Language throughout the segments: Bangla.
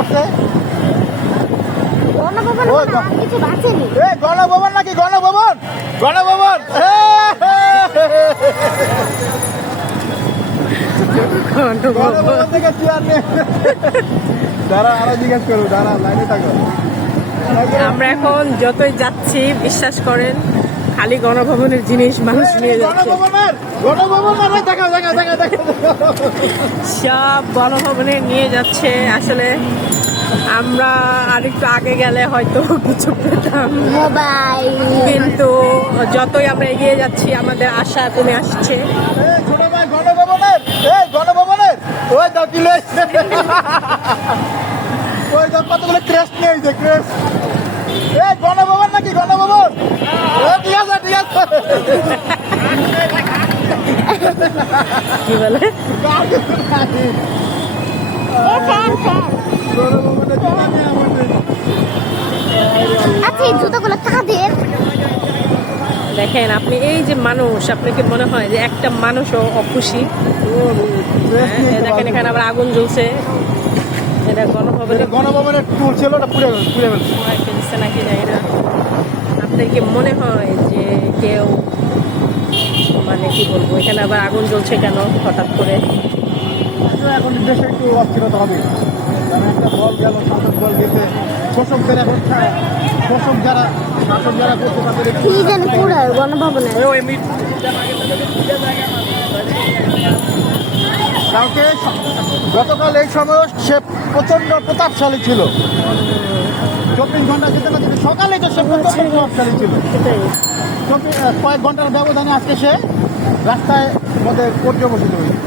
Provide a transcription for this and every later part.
করছে? গণভবন ওই না, কিছু বাঁচেনি। গণভবন নাকি গণভবন? গণভবন গণভবন থেকে চেয়ার নেই। দাঁড়া, আরো জিজ্ঞেস করবো, দাঁড়া লাইনে থাকো। আমরা এখন যতই যাচ্ছি বিশ্বাস করেন খালি গণভবনের জিনিস মানুষ নিয়ে যাচ্ছে। গণভবনের দেখাও দেখাও দেখাও দেখাও। সব গণভবনে নিয়ে যাচ্ছে। আসলে আমরা আরেকটু আগে গেলে হয়তো কিছু পেতাম, মোবাইল। কিন্তু যতই আমরা এগিয়ে যাচ্ছি আমাদের আশা কমে আসছে। ছোট ভাই গণভবনের ওই দাও কি লইছে? ওই দাও কতগুলো ক্রেস্ট নিয়ে আইছে, ক্রেস্ট। গণভবন নাকি গণভবন? ঠিক আছে ঠিক আছে। কি বলে? আচ্ছা, এই জুতোগুলো কাদের? দেখেন আপনি, এই যে মানুষ, আপনাকে মনে হয় যে একটা মানুষও অখুশি? দেখেন এখানে আবার আগুন জ্বলছে। এটা গণভবনের টুল ছিল, ওটা পুড়ে ফেলছে। ফেলছে নাকি জানি না। আপনাদেরকে মনে হয় যে কেউ, মানে কি বলবো, এখানে আবার আগুন জ্বলছে কেন হঠাৎ করে? এখন দেশে একটু অস্থিরতা হবে, কারণ একটা বল গেল, শাসক দল গেছে, শোষকদের এখন শোষক যারা, শাসক যারা করছে তাদের কি জানি পুরো গণভবনে। কাউকে গতকাল এই সময় সে প্রচন্ড প্রতাপশালী ছিল। 24 ঘন্টা যেতে না যেতে সকালে তো সে প্রচন্ড প্রতাপশালী ছিল। কয়েক ঘন্টার ব্যবধানে আজকে সে রাস্তায় মধ্যে পর্যবসিত হয়েছে।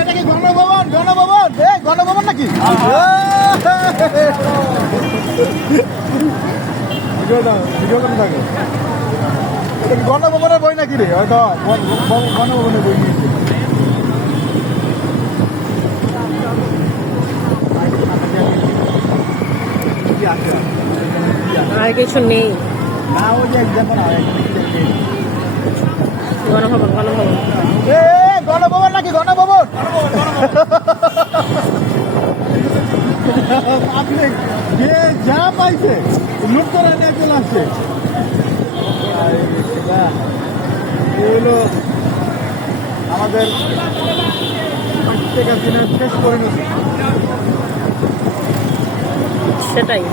এটা কি গণভবন? গণভবন গণভবন নাকি? ভিডিও করে থাকে। এটা কি গণভবনের বই নাকি রে? হয়তো গণভবনের বই নিয়েছে। আর কিছু নেই। না, ওই যে যেমন গণভবন গণভবন গণভবন নাকি গণভবন? আপনি যে যা পাইছে লুট করে নিয়ে চলে আসছে। এগুলো আমাদের প্রত্যেকের দিনের শেষ পরিণতি। সেটাই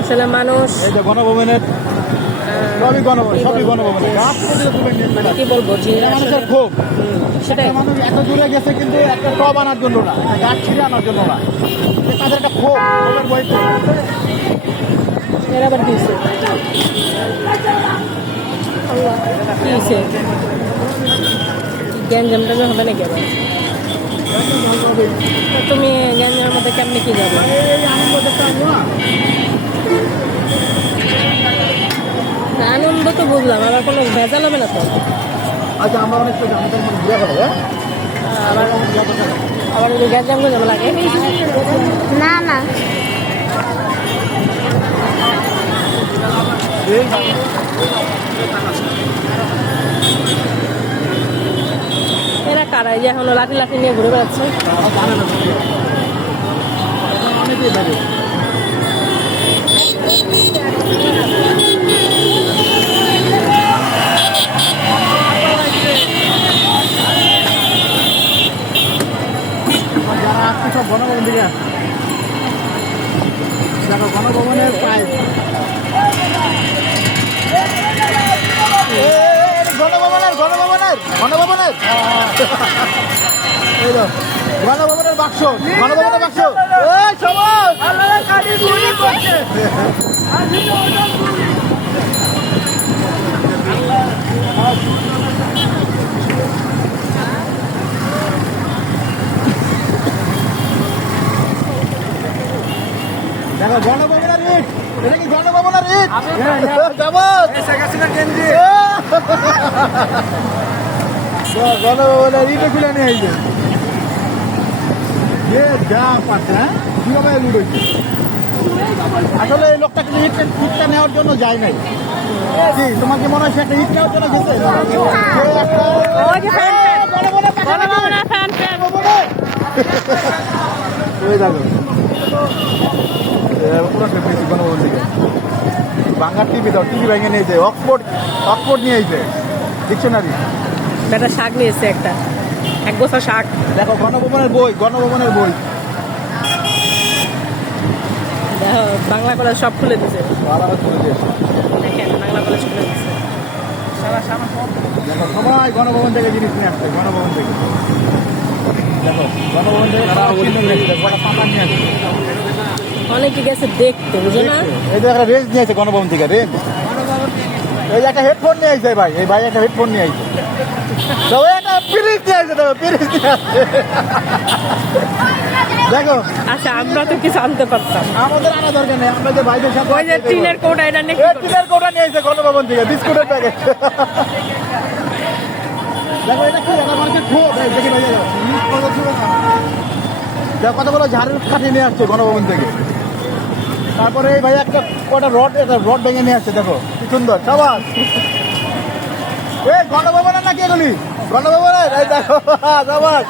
আসলে মানুষ, এই যে গণভবনের সবই গণভবন, সবই গণভবনের গাছ মানে কি বলবো যে মানুষের ক্ষোভ। সেটাই মানুষ এত দূরে গেছে কিন্তু একটা টব আনার জন্য না, একটা গাছ ছিঁড়ে আনার জন্য না, তাদের একটা ক্ষোভ, ক্ষোভের বইতে। এর আবার দিয়েছে কি হয়েছে? গ্যাঞ্জাম টাঞ্জাম হবে নাকি আবার? তুমি গ্যাঞ্জামের মধ্যে কেমনি কি যাবে? আনন্দ তো বুঝলাম, আবার কোনো ভেজাল হবে না তো? আচ্ছা, আমরা অনেক ঘুরে খাবো। আবার আবার যদি গ্যাঞ্জাম যাবে লাগে না না, এরা কারা যে এখনো লাঠি লাঠি নিয়ে ঘুরে বেড়াচ্ছে? যারা আজকে সব গণভবন দিকে আসছে, দেখো গণভবনের প্রায় গণভবনের গণভবনের গণভবনের এই তো গণভবনের বাক্স, গণভবনের বাক্স। এই সমাজ দেখো গণভবনের ইট, এটা কি গণভবনের ইট? গণভবনের ইটে খুলে নিয়ে আইছে যে যা পাচ্ছে। হ্যাঁ, কিভাবে লুট হয়েছে? আসলে এই লোকটা কিন্তু ইটটা নেওয়ার জন্য যায় নাই। কি তোমার কি মনে হয় সে একটা ইট নেওয়ার জন্য গেছে? ওই দেখো পুরো পেয়েছি গণভবন থেকে বাংলা টিভি দাও, টিভি ভেঙে নিয়েছে, অক্সফোর্ড নিয়ে এসে ডিকশনারি। বেটা শাক নিয়েছে একটা, এক গোছা শাক। দেখো গণভবনের বই, গণভবনের বই। দেখো বাংলা কলেজ সব খুলে দিছে, আলাদা করে দিয়েছে। দেখেন বাংলা কলেজ খুলে দিছে। দেখো সবাই গণভবন থেকে জিনিস নিয়ে আসছে, গণভবন থেকে। দেখো গণভবন থেকে পাতা নিয়ে আসছে। অনেকে গেছে দেখতে, বুঝো না? এই যে একটা রেঞ্জ নিয়েছে গণভবন থেকে, রেঞ্জ। এই যে একটা হেডফোন নিয়ে আসছে ভাই, এই ভাই একটা হেডফোন নিয়ে আসছে। তবে একটা পিরিচ নিয়ে আসছে, দেখো পিরিচ নিয়ে আসছে। দেখো আচ্ছা, আমরা তো কিছু আনতে পারতাম। আমাদের আনা দরকার নেই, আমরা যে ভাইদের সাথে ওই যে টিনের কোটা, এটা নিয়ে কি করবে? টিনের কোটা নিয়ে আসছে গণভবন থেকে, বিস্কুটের প্যাকেট। দেখো এটা কি, এটা মানুষের ঠোঁট, এই দেখি ভাই দেখো কতগুলো ঝাড়ুর কাঠি নিয়ে আসছে গণভবন থেকে। তারপরে এই ভাই একটা কটা রড ভেঙে নিয়ে আসছে, দেখো কি সুন্দর। সবাই এই গণভবনের নাকি এগুলি? গণভবনের, এই দেখো সবাই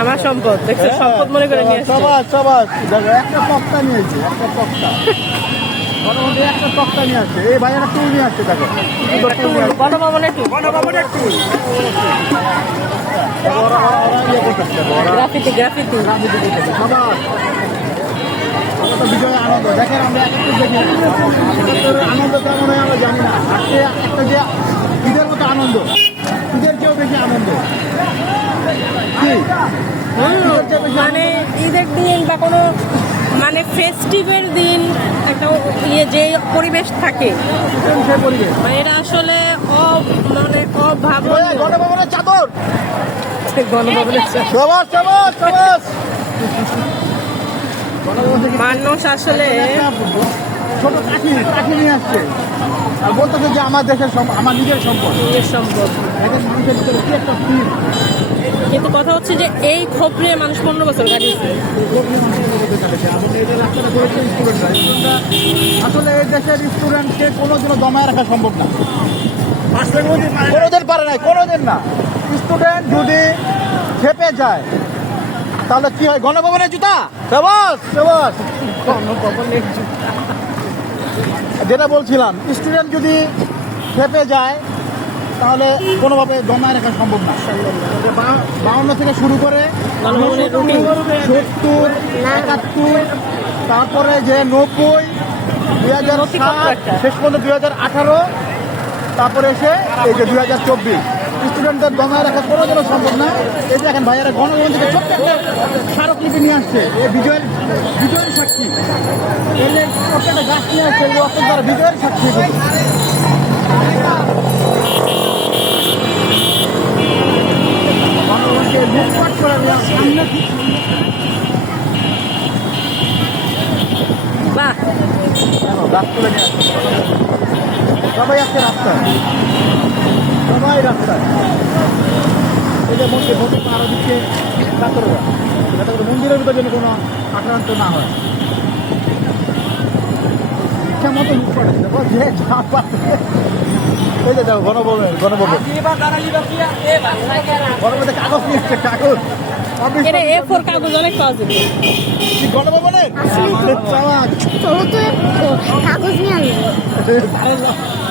আমার সম্পদ দেখছো, সম্পদ মনে করে নিয়ে আসছে। সবাই দেখো একটা তক্তা নিয়েছে, একটা তক্তা গণভবনে একটা তক্তা নিয়ে আসছে। এই ভাই একটা টুল নিয়ে আসছে, দেখো গণভবনের টুল, গণভবনের টুল। ওরা ইয়ে করতেছে, ওরা গ্রাফিতি সবার বিজয় আনন্দ। দেখেন আমরা এক একটু দেখি আনন্দ কেমন হয় আমরা জানি না। আজকে একটা যে ঈদের মতো আনন্দ, ঈদের চেয়েও বেশি আনন্দ কি? মানে ঈদের দিন বা কোনো মানে ফেস্টিভের দিন একটা ইয়ে যে পরিবেশ থাকে, সে পরিবেশ। মানে এটা আসলে মানে অভাবনীয়। গণভবনের চাদর, গণভবনের সবাস সবাস সবাস মানুষ আসলে ছোট কাঠি নিয়ে আসছে আর বলতেছে যে আমার দেশের আমার নিজের সম্পদ। নিজের সম্পদ। দেখেন মানুষের ভিতরে কি একটা ফিল। কিন্তু কথা হচ্ছে যে এই ক্ষোভ নিয়ে মানুষ 15 বছর কাটিয়েছে। আসলে এই দেশের স্টুডেন্টকে কোনোদিনও দমায় রাখা সম্ভব না, কোনোদিন পারে নাই, কোনোদিন না। স্টুডেন্ট যদি খেপে যায় তাহলে কি হয়? গণভবনের জুতা, গণভবনের জুতা। যেটা বলছিলাম, স্টুডেন্ট যদি খেপে যায় তাহলে কোনোভাবে দমায় রাখা সম্ভব না। 52 থেকে শুরু করে 70, 71, তারপরে যে 90, 2007, শেষ পর্যন্ত 2018, তারপরে এসে এই যে 2024। স্টুডেন্টদের দমায় রাখা কোনোদিনও সম্ভব না। এই যে এখন ভাইয়ারা গণভবন থেকে ছোট্ট একটা স্মারকলিপি নিয়ে আসছে, এই বিজয়ের সাক্ষী। এই যে ছোট্ট একটা গাছ নিয়ে আসছে, এই অর্থ তারা বিজয়ের সাক্ষী। গণভবনকে লুটপাট করে সামনে বাহ, গাছ তুলে নিয়ে আসছে। সবাই আসছে রাস্তায়, সবাই রাস্তায়। এই যে মন্দির পাহাড় দিচ্ছে ছাত্ররা, যাতে করে মন্দিরের ভিতরে যেন কোনো আক্রান্ত না হয়। ইচ্ছা মতো লুট করে দেখো যে যা পাচ্ছে। এই যে দেখো গণভবনের গণভবনে কাগজ নিয়ে এসছে, কাগজ। এটা A4 কাগজ অনেক পাওয়া যেত। কি গণভবনের চলো তো কাগজ নিয়ে আনবো।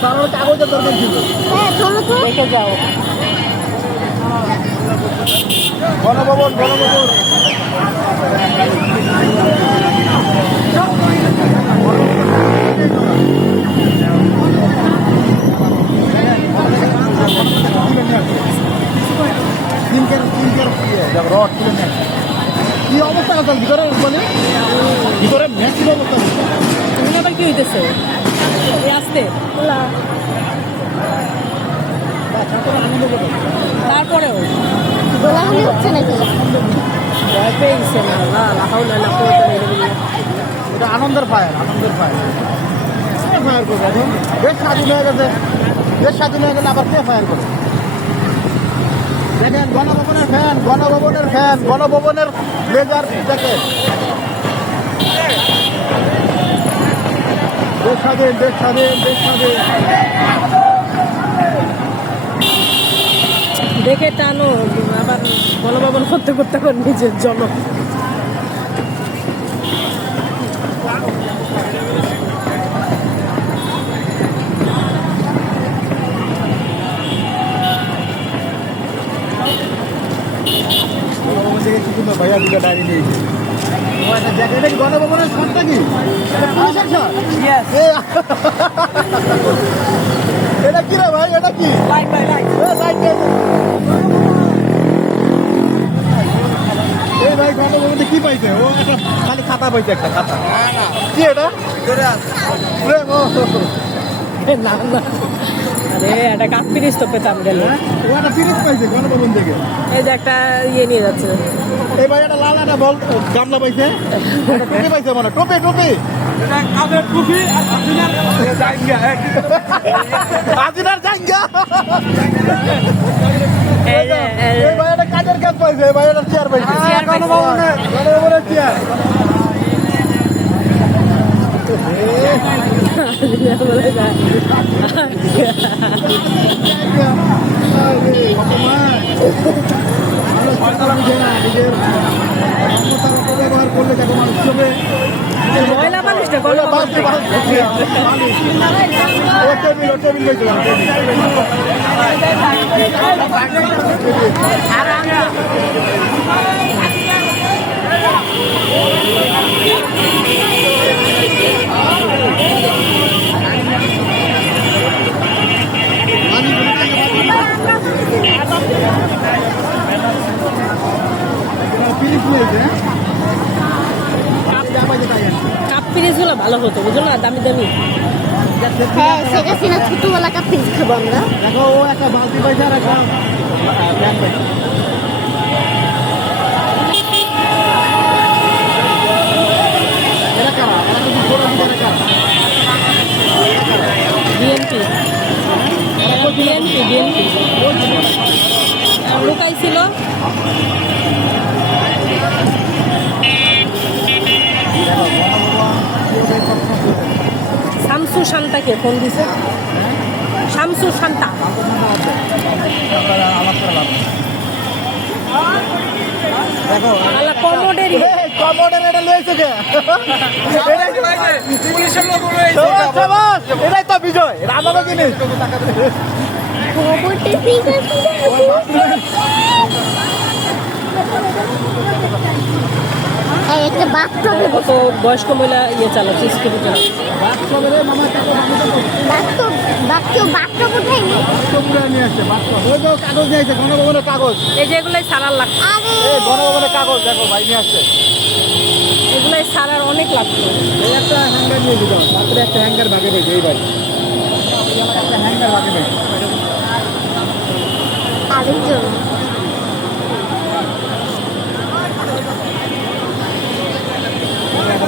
তার কাগজের দরকার ছিল। হ্যাঁ চলো তো। দেখে যাও। গণভবন রড তুলে নেয়। কি অবস্থা আছে ভিতরে? বলে ভিতরে ভ্যান্সির অবস্থা। তুমি আবার কি হইতেছে? এই আসতে আনন্দ করে তারপরেও গোলাগুলি হচ্ছে নাকি? ভয় পেয়েছে না। লা হাওলা লা কুওয়াতা ইল্লা বিল্লাহ। এটা আনন্দের ফায়ার, আনন্দের ফায়ার। কে ফায়ার করবে এখন? দেশ স্বাধীন হয়ে গেছে, দেশ স্বাধীন হয়ে গেলে আবার কে ফায়ার করে? দেখেন গণভবনের ফ্যান, গণভবনের লেজার জ্যাকেট। দেশ স্বাধীন, দেশ স্বাধীন, দেশ স্বাধীন। দেখে টানো আবার গণভবন করতে করতে করে নিজের জন্য। ভাইয়া দুটো ডায়েরি নিয়েছি। এটা কি গণভবনের শার্টটা কি? এটা পুলিশের শার্ট? এটা কি রে ভাই? এটা কি? লাইট। এই ভাই গণভবনে কি পাইছে? ও একটা খালি খাতা পাইছে, একটা খাতা। কি এটা? প্রেম, ও। না না, আরে একটা কাপ পিরিস তো পেতাম গেল। ও একটা সিরিজ পাইছে গণভবন থেকে। এই যে একটা ইয়ে নিয়ে যাচ্ছে। এই ভাই একটা লাল একটা বল গামলা পাইছে, একটা টুপি পাইছে, মানে টুপি হাজিরার জাঙ্গা। এই যে এই ভাই একটা কাঠের কাজ পাইছে, এই ভাই একটা চেয়ার পাইছে। চেয়ার পাইছে। গণভবনের চেয়ার। বলে যায়। ব্যবহার করলে দেখো মানুষ চলবে। ময়লা মানুষটা গণভবন থেকে। কাপ পিরিস গুলো ভালো হতো বুঝলো না, দামি দামি। হ্যাঁ সেটা সিনা ছোটবেলা কাপ পিস খাবো আমরা। দেখো ও একটা বালতি পাইছে আর একটা ব্যাগ পাইছে। এরা কারা? এরা কিন্তু বড় বড় কারা? বিএনপি লুকাইছিল। শামসু শান্তাকে ফোন দিছে। শামসু শান্তা দেখো আল্লাহ কমোডেরই। কমোডের এটা লয়েছে কে? শাবাশ, এটাই তো বিজয়, এটা আমারও জিনিস। খবরটি ঠিক আছে। এই একটা বাথটবে কত বয়স্ক মহিলা ইয়ে চালাচ্ছে, স্কুটি চালাচ্ছে। বাথটব উঠাইনি। নিয়ে আসছে ওই তো কাগজ নিয়ে আসছে, গণভবনের কাগজ। এই যে এগুলাই সারার লাগতো, আরে এই গণভবনের কাগজ দেখো ভাই নিয়ে আসছে। এগুলাই সারার অনেক লাগতো। এই একটা হ্যাঙ্গার নিয়ে দিল, তারপরে একটা হ্যাঙ্গার ভাগে দিয়েছে। এই ভাই একটা হ্যাঙ্গার ভাগে দিয়েছে। আরেকজন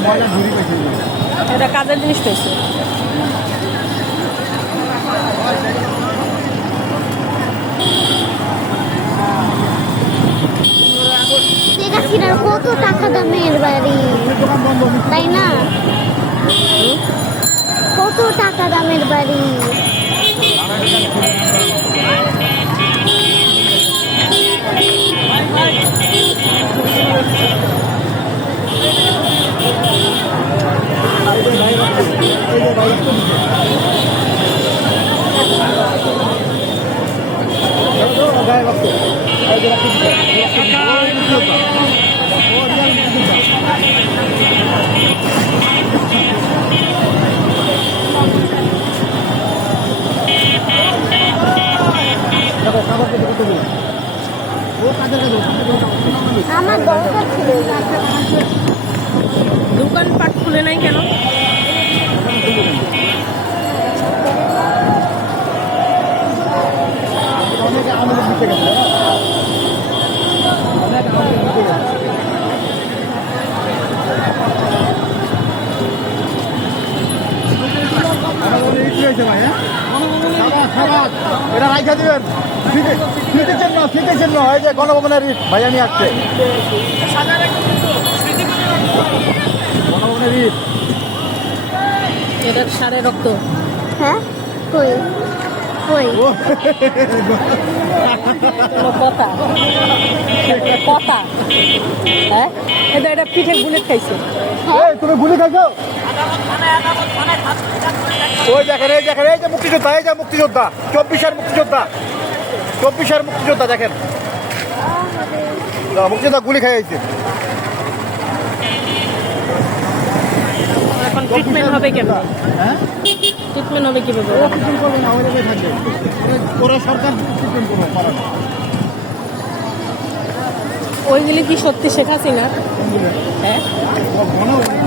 ময়লা ঘুরি পাইছে। এটা কাজের জিনিস পেয়েছে। সেটা সিনার কত টাকা দামের বাড়ি, দোকান বন্ধ। তাই না? কত টাকা দামের বাড়ি। গায়ে রক্ত। আমার দরকার ছিল। দোকানপাট খুলে নাই কেন? অনেকে আমাদের দিতে গেছে, অনেক আমাদের দিতে গেছে। এটা রাইখা দিবেন স্মৃতির জন্য। এই যে গণভবনের ইট ভাইয়া নিয়ে আসছে, গণভবনের ইট। এটার সারে রক্ত। হ্যাঁ কই কই কোনো কথা কথা হ্যাঁ এটা পিঠে বুলেট খাইছে এই তুমি গুলি খাইছো? ওই দেখেন এই দেখেন এই যে মুক্তিযোদ্ধা, এই যে মুক্তিযোদ্ধা, 24-এর মুক্তিযোদ্ধা, 24-এর মুক্তিযোদ্ধা দেখেন, মুক্তিযোদ্ধা গুলি খাইছে। এখন ট্রিটমেন্ট হবে কেন? হ্যাঁ, ট্রিটমেন্ট হবে কিভাবে? ওরা ট্রিটমেন্ট করবে না, ওই জায়গায় থাকবে, ওরা সরকার ট্রিটমেন্ট করবে, পারে না। ওইগুলি কি সত্যি শেখ হাসিনা? হ্যাঁ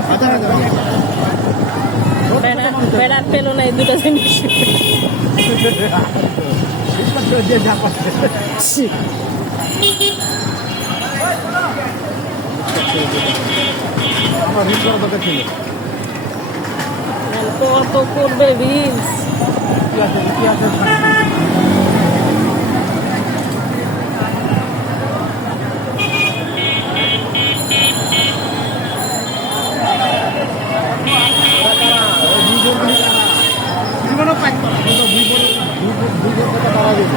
হাজার হাজার বেড়ার পেলো না এই দুটো জিনিস। যে যা পাচ্ছে। আমার রিল করার দরকার ছিল। কত করবে রিলস? ইতিহাসের জীবনও পাইতো না, কিন্তু দুই কথা পাওয়া যেত।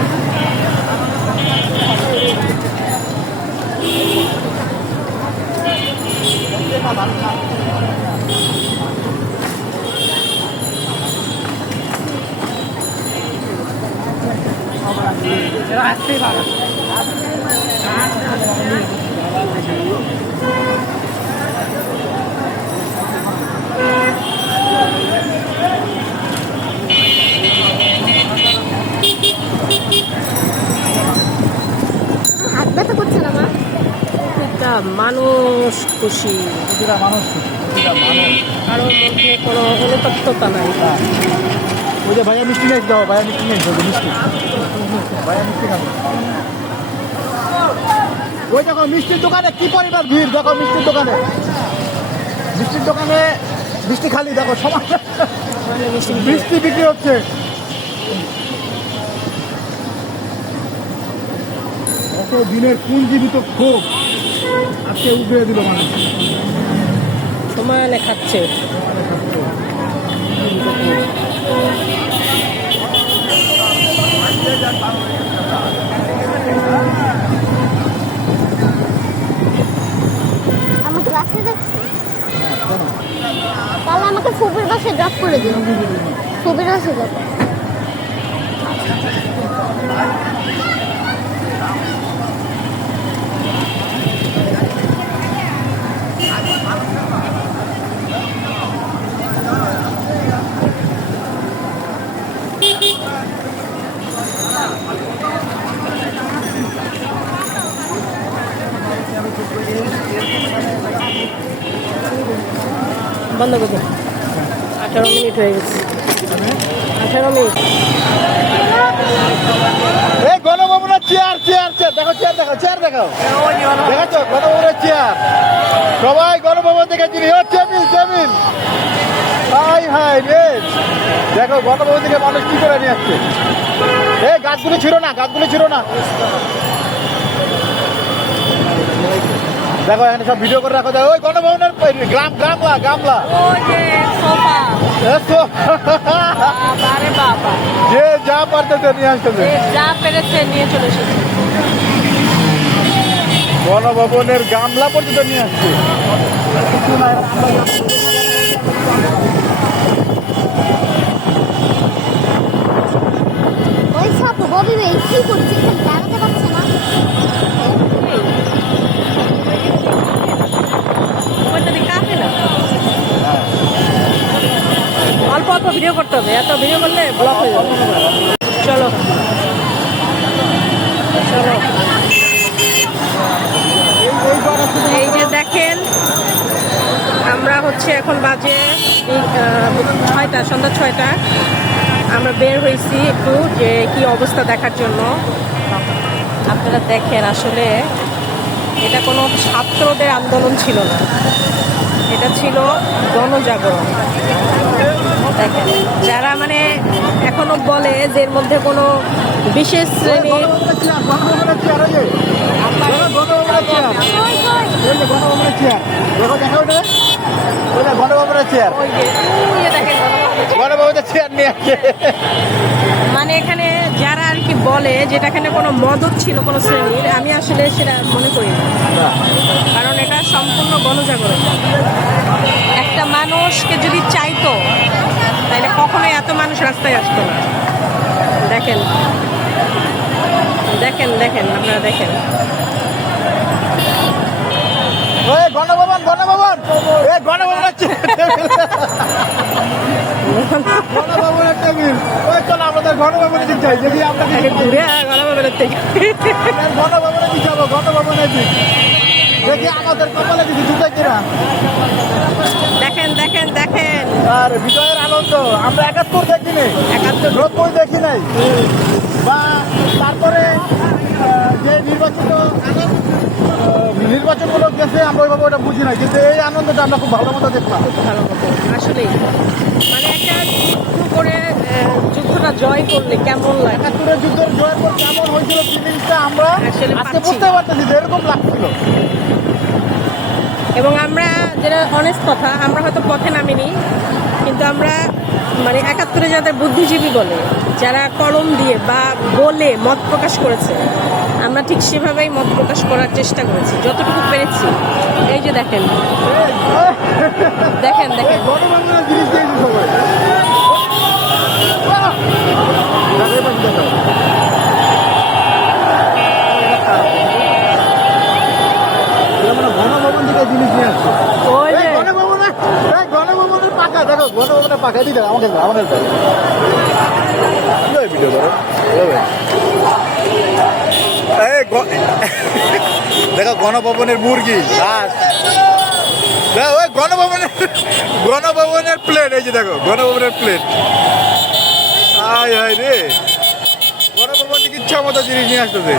হাত ব্যথা করছে না মা? প্রতিটা মানুষ খুশি, প্রতিটা মানুষ খুশি, প্রতিটা মানুষ। কারোর মধ্যে কোনো অনুতপ্ততা নাই। ওই যে ভাইয়া মিষ্টি নিয়ে দাও, ভাইয়া মিষ্টি নিয়ে দাও, মিষ্টি, ভাইয়া মিষ্টি খাবে। ওই দেখো মিষ্টির দোকানে কি পরিমাণ ভিড়, দেখো মিষ্টির দোকানে, মিষ্টির দোকানে মিষ্টি খালি, দেখো সমান মিষ্টি বিক্রি হচ্ছে। কত দিনের পুঞ্জীবিত ক্ষোভ আজকে উঠে দিল মানুষ। সমানে খাচ্ছে। আমাকে বাসে যাচ্ছে, তাহলে আমাকে ফুপির বাসে ড্রপ করে দিন। ফুপির বাসে যাবো। বন্ধ করে দিন। 18 মিনিট হয়ে গেছে। 18 মিনিট। এই গণভবনের চেয়ার, চেয়ার, চেয়ার দেখো, চেয়ার দেখো, চেয়ার দেখো, দেখেছো গণভবনের চেয়ার, সবাই গণভবন থেকে চিনি। ও টেবিল, টেবিল, হাই হাই রে, দেখো গণভবন থেকে মানুষ কি করে নিয়ে আসছে। এই গাছগুলি ছিল না, গাছগুলি ছিল না, দেখো এখানে সব ভিডিও করে রাখো। ওই গণভবনের গামলা, গামলা, ওই যে সোফা। এসো। আরে বাবা, যে যা পারতেছে নিয়ে আসতেছে, যে যা পেরেছে নিয়ে চলে এসেছে। গণভবনের গামলা পর্যন্ত নিয়ে আসছে। ওই সব ববি ভাই কি করছে? এখানে দাঁড়াতে পারছে না। ওইটা দিয়ে কাঁপে না। অল্প অল্প ভিডিও করতে হবে, এত ভিডিও করলে ব্লক হয়ে যাবে। চলো চলো, এই যে দেখেন আমরা হচ্ছে এখন বাজে 6টা, সন্ধ্যা 6টা। আমরা বের হয়েছি একটু যে কি অবস্থা দেখার জন্য। আপনারা দেখেন, আসলে এটা কোনো ছাত্রদের আন্দোলন ছিল না, এটা ছিল গণজাগরণ। দেখেন, যারা মানে এখনো বলে যে এর মধ্যে কোনো বিশেষ শ্রেণীর গণভবনের চেয়ার, ওই যে গণভবনের চেয়ার, ওই যে গণভবনের চেয়ার, দেখো দেখো ওটা, ওইটা গণভবনের চেয়ার, ওই যে দেখেন গণভবনের চেয়ার নিয়ে আসছে। মানে এখানে বলে যেটা এখানে কোনো মদত ছিল কোনো শ্রেণীর, আমি আসলে সেটা মনে করি না। কারণ এটা সম্পূর্ণ গণজাগরণ। একটা মানুষকে যদি চাইতো তাহলে কখনোই এত মানুষ রাস্তায় আসতো না। দেখেন দেখেন দেখেন আপনারা দেখেন। ওই গণভবন গণভবন এই গণভবনের গণভবনের টেবিল। ওই চলো আমাদের গণভবনে দিতে চাই যদি আমরা আগে ঘুরে গণভবনের থেকে গণভবনে দিতে যাবো গণভবনে দিই দেখি আমাদের কপালে কিছু জুটে কিনা। দেখেন দেখেন দেখেন আর বিজয়ের আনন্দ আমরা 71 দেখি নাই, 71 90 দেখি নাই, বা তারপরে যে নির্বাচনগুলো গেছে আমরা ওইভাবে ওটা বুঝি নাই, কিন্তু এই আনন্দটা আমরা খুব ভালো মতো দেখলাম। ভালো মতো আসলেই মানে একটা যুদ্ধ করে যুদ্ধটা জয় করলে কেমন লাগে। 71 যুদ্ধের জয়ের পর কেমন হয়েছিল ফিলিংসটা আমরা আসলে আজকে পাচ্ছি। বুঝতে পারতেছি যে এরকম লাগছিল। এবং আমরা যেটা অনেস্ট কথা, আমরা হয়তো পথে নামিনি, কিন্তু আমরা মানে 71-এ যাদের বুদ্ধিজীবী বলে, যারা কলম দিয়ে বা বলে মত প্রকাশ করেছে, আমরা ঠিক সেভাবেই মত প্রকাশ করার চেষ্টা করেছি যতটুকু পেরেছি। এই যে দেখেন দেখেন দেখেন গণবাংলার জিনিস দিয়েছি সবাই। গণভবন থেকে জিনিস নিয়ে আসছে। ওই যে গণভবনের পাকা দেখো, গণভবনের পাকা দিতে আমাকে আমাদের ভিডিও করো। দেখো গণভবনের মুরগি হাঁস, ওই গণভবনের প্লেট, এই যে দেখো গণভবনের প্লেট। হায় হায় রে, গণভবন থেকে ইচ্ছা মতো জিনিস নিয়ে আসতেছে।